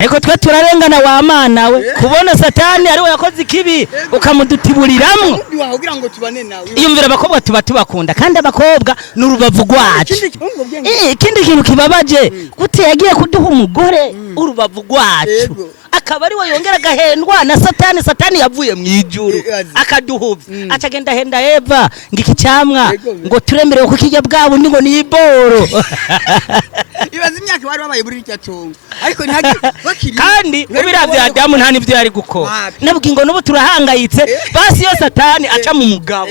Ariko twe turarengana wa mana we kubona satani ari we yakoze ikibi ukamudutiburiramwe kugira ngo tubane nawe. Iyumvira abakobwa tuba tubakunda kandi abakobwa n'urubavu rwacu. Ikindi kintu kibabaje gute yagiye kuduha umugore urubavu rwacu akaba ari we yongera gahendwa na satani yavuye mu ijuru akaduhuvya acagenda henda Eva ngiki cyamwa ngo turemerewe ko kijya bwabo ndi ngo ni iboro. Ibaza imyaka bari babaye muri cyatongo ariko ntihage bakiri kandi ubiravye Adamu nta nivyo yari gukora nabwo ngo nubu turahangayitse basi yo satani aca mu mugabo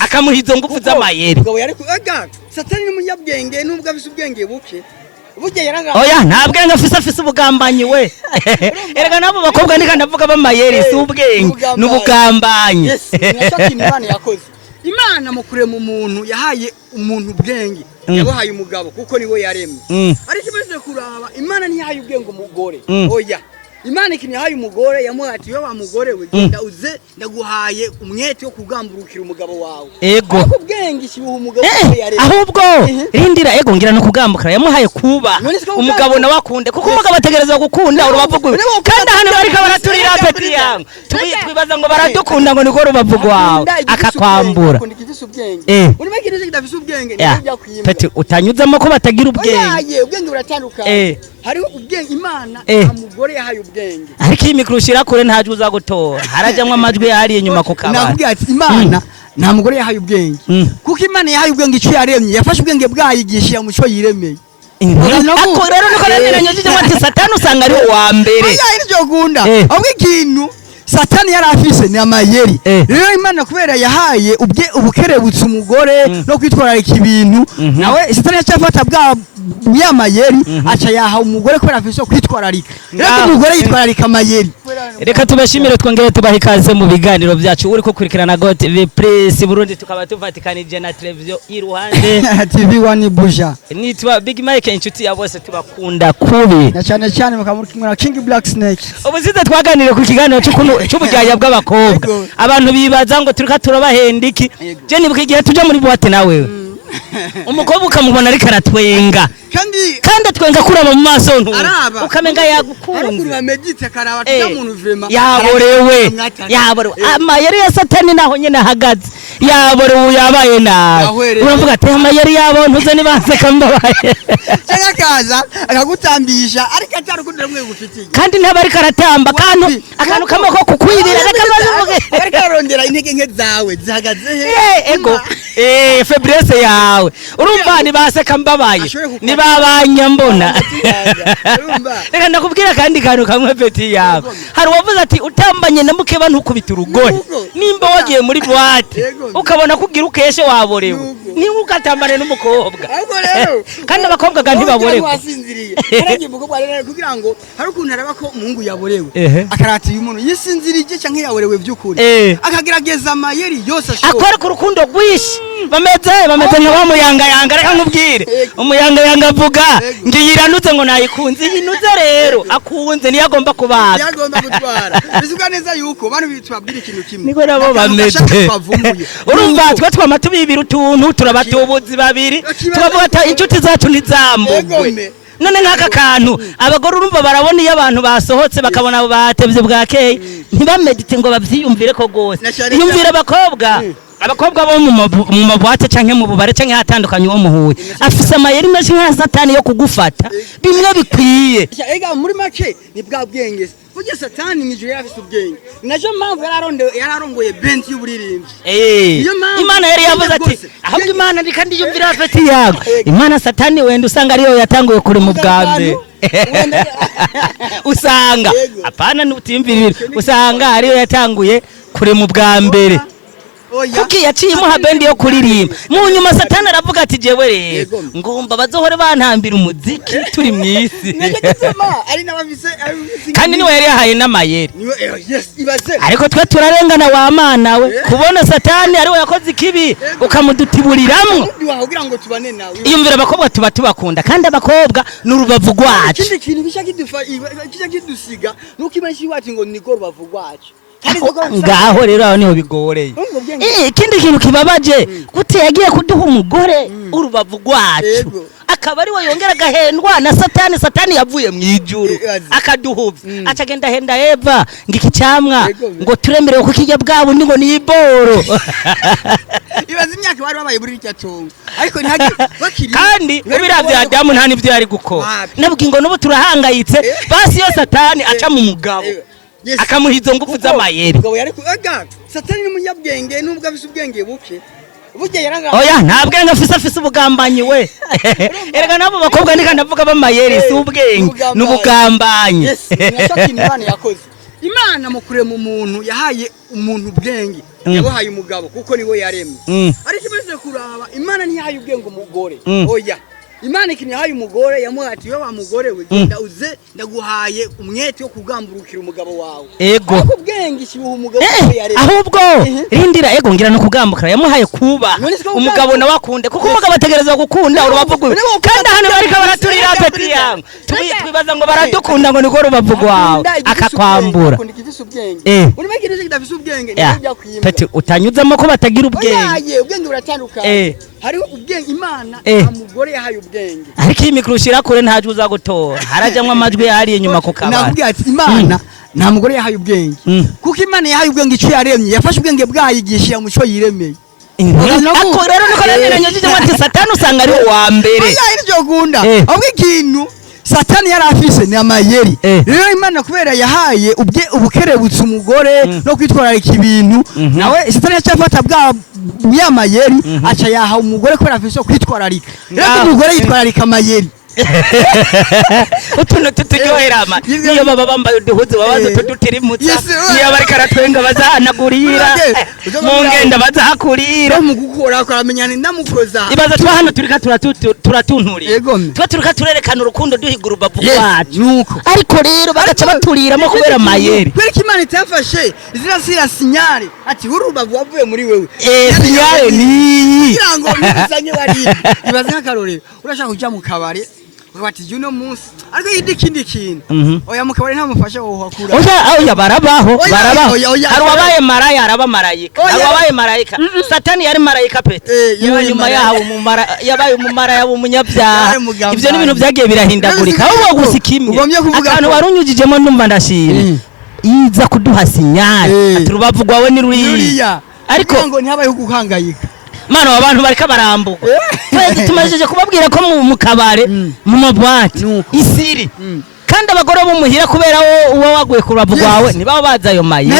akamuhizo ngufu z'amayeri. Mugabo yari aga satani ni munyabwenge nubwo afise ubwenge buke burya yaraga oya nta bwenge afise ubugambanyi we. Erega nabo bakobwa ndika ndavuga bamayeri si ubwenge n'ubugambanyi. Imana yakoze Imana mukure mu muntu yahaye umuntu ubwenge yabahaye umugabo kuko niwe yaremye ariko imaze kuraba Imana ntiyahaye ubwenge umugore oya Imana ikintu yahaye umugore yamuhati yo wa mugore we genda uze ndaguhaye umwete wo kugamburukira umugabo wawe ego ariko ubwenge kibuha umugabo yaremye ahubwo rindira ego ngira no kugambukira yamuhaye kuba umugabo na wakunde kuko umugabo ategerezwa gukunda urubavu rwe kandi hano bariko baraturira apeti yangu twibaza ngo baradukunda ngo niko rubavu rwawe akakwambura urimo ikintu kidafise ubwenge nibyo kwimba peti utanyuzamo ko batagira ubwenge ubwenge buratandukanye hari ubwenge Imana umugore yahaye ubwenge ariko iyi mikro ushira kure ntaje uza gutora harajamwe amajwi yari inyuma ku kabari nakubwiye ati Imana nta mugore yahaye ubwenge kuko Imana yahaye ubwenge icyo yaremye yafashe ubwenge bwayigishira mu cyo yiremeye ako rero niko nemeranye cyangwa ati satani usanga ari wa mbere oya iryo gunda ahubwo ikintu satani yari afise ni amayeri rero Imana kubera yahaye ubukerebutse umugore no kwitwararika ibintu nawe satani yacafata bwa yamayeri acha yaha umugore kubera afise kwitwararika rero umugore yitwararika amayeri. Reka tubashimire twongere tubahikaze mu biganiro byacu uri ko kurikirana Go TV Press Burundi tukaba tuvatikanije na televiziyo iruhande TV1 Buja nitwa Big Mike inshuti ya bose tubakunda kubi na cyane mukamurikimwe na King Black Snake. Ubuzize twaganire ku kiganiro cy'ubujyaya bw'abakobwa abantu bibaza ngo turika turabahenda iki je nibuka igihe tuja muri boîte nawe umukobwa ukamubona ari karatwenga kandi atwenga kuraba mu maso ukamenga yagukunze yaborewe amayeri ya satani naho nyene ahagaze yaborewe yabaye nawe uravuga ati amayeri yabo ntuze nibanseka mbabaye cyangwa kaza akagutambisha ariko atari kundira mwe gufitiye kandi ntabari karatamba akantu kamwe ko kukwirira rekabavuge ariko arondera intege nke zawe zihagaze ego febrese yawe urumva ni baseka mbabaye ni babanya mbona reka ndakubwira kandi kantu kamwe peti yawe hari wavuze ati utambanye na mukeba ntukubita urugore nimba wagiye muri boîte ukabona kugira ukeshe waborewe ni ugatambane n'umukobwa kandi abakobwa kandi baborewe aragiye umukobwa rero kugira ngo hari ukuntu araba ko umuhungu yaborewe akarati umuntu yisinzirije canke yaborewe by'ukuri akagerageza amayeri yose akora ku rukundo rwishi bameze nka bamuyanga reka nkubwire umuyanga avuga ngiyiranuze ngo nayikunze yinuze rero akunze niyo agomba kubara yagomba gutwara bizuga neza yuko bano bitubabwira ikintu kimwe niko nabo bameze urumva twe twama tubibira utuntu turabatubuzi babiri tubavuga ati inshuti zacu nizambugwe none nk'aka kantu abagore urumva barabona iyo abantu basohotse bakabona abo batevye bwakeye ntibamedite ngo bavyiyumvire ko gose iyumvire abakobwa bo mu mabwate canke mu bubare canke hatandukanye wo muhuye afise amayeri menshi nka satani yo kugufata bimwe bikwiye ega muri make ni bwa bwenge burya satani n'ijuru yafise ubwenge najo mpamvu yararongoye bent y'uburirimbi Imana yari yavuze ati ahubwo Imana kandi yumvira afeti yago Imana satani wenda usanga ariyo yatanguye kuri mu bwambe usanga apana n'utimvira usanga ariyo yatanguye kuri mu bwambere kuki yaciye imuha bendi yo kuririmba mu nyuma satani aravuga ati jewe rero ngomba bazohore bantambira umuziki turi mwisi kandi niwe yari yahaye n'amayeri ariko twe turarengana wa mana we kubona satani ariwe yakoze ikibi ukamudutiburiramwe iyumvira abakobwa tuba tubakunda kandi abakobwa n'urubavu rwacu ikindi kintu bisha kidusiga nuko Imana ishibati ngo niko rubavu rwacu ngaho rero aho niho bigoreye ikindi kintu kibabaje gute yagiye kuduha umugore urubavu rwacu akaba ari we yongera agahendwa na satani yavuye mu ijuru akaduhuvya acagenda henda Eva ngiki cyamwa ngo turemerewe kukijya bwabo ndi ngo ni iboro ibaza imyaka bari babaye muri cyatongo ariko ntihagi bakiri kandi ubiravye Adamu nta nivyo yari gukora nabwo ngo nubu turahangayitse basi yo satani aca mu mugabo akamuhizo ngufu z'amayeri mugabo yari kuga satani n'umunyabwenge nubwo afise ubwenge buke oya nta bwenge afise ubugambanyi we erega nabo bakobwa ndika ndavuga bamayeri si ubwenge n'ubugambanyi Imana yakoze Imana mukure mu muntu yahaye umuntu ubwenge yabahaye umugabo kuko niwe yaremye ariko imaze kuraba Imana ntiyahaye ubwenge umugore oya Imana ikintu yahaye umugore yamuhati yo bamugore we genda uze ndaguhaye umwete wo kugamburukira umugabo wawe ego ubwenge ishibuha umugabo yaremye ahubwo rindira ego ngira no kugambukira yamuhaye kuba umugabo nawe akunde kuko umugabo ategerezwa gukunda urubavu rwe kandi hano bariko baraturira apeti yangu twibaza ngo baradukunda ngo niko urubavu rwawe akakwambura urimo ikintu kidafise ubwenge peti utanyuzamo ko batagira ubwenge ubwenge buratandukanye hari ubwenge Imana amugore yahaye ubwenge ariko iyi mikro ushira kure ntaje uzagutora harajamwe amajwi yari inyuma ku kabari nakubwiye ati Imana nta mugore yahaye ubwenge kuko Imana yahaye ubwenge icyo yaremye yafashe ubwenge bwayigisha mu cyo yiremeye ako rero niko nemeranye cyo ati satani usanga ari wa mbere oya iryo gunda ahubwo ikintu satani yari afise ni amayeri rero Imana kubera yahaye ubukerebutse umugore no kwitwararika ibintu nawe satani yacafata bwa yamayeri aca yaha umugore kubera afise kwitwararika rero umugore yitwararika amayeri utuntu tuturyoherama niyo baba bambaye uduhuzu babaza tudutirimutsa niyo bari karatwenga bazahanagurira mu ngenda bazahakurira mu gukora akaramenyana ndamukoza ibaza twa hano turika turatunturira twa turika turerekana urukundo duhiga urubavu rwacu ariko rero bagaca baturiramo kubera amayeri kwereka Imana itafashe izira sinyare ati urubavu wavuye muri wewe sinyare ni irango nizanye bari ibaza nk'akarorero urashaka kuja mu kabare bati juno munsi ariko yidikindi kintu oya mukabari nta mufasha wo hakura oya barabaho hari wabaye maraya araba marayika hari wabaye marayika satani yari marayika pete nyuma yaho yabaye umumara yabo umunyabyaha ivyo ni ibintu byagiye birahindagurika ahubwo gusikimwe akantu warunyujijemo ndumva ndashira iza kuduha sinyari turubavugwawe ni ruriya ariko ngo ntihabaye guhangayika mano abantu bareka barambuka twese tumajeje kubabwira ko mu kabare mu mabwati isiri kandi abagore bo muhira kubera uwo waguye ku rubavu rwawe niba baza ayo mayi